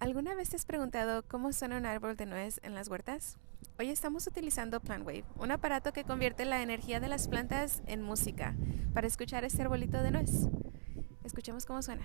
¿Alguna vez te has preguntado cómo suena un árbol de nuez en las huertas? Hoy estamos utilizando PlantWave, un aparato que convierte la energía de las plantas en música para escuchar este arbolito de nuez. Escuchemos cómo suena.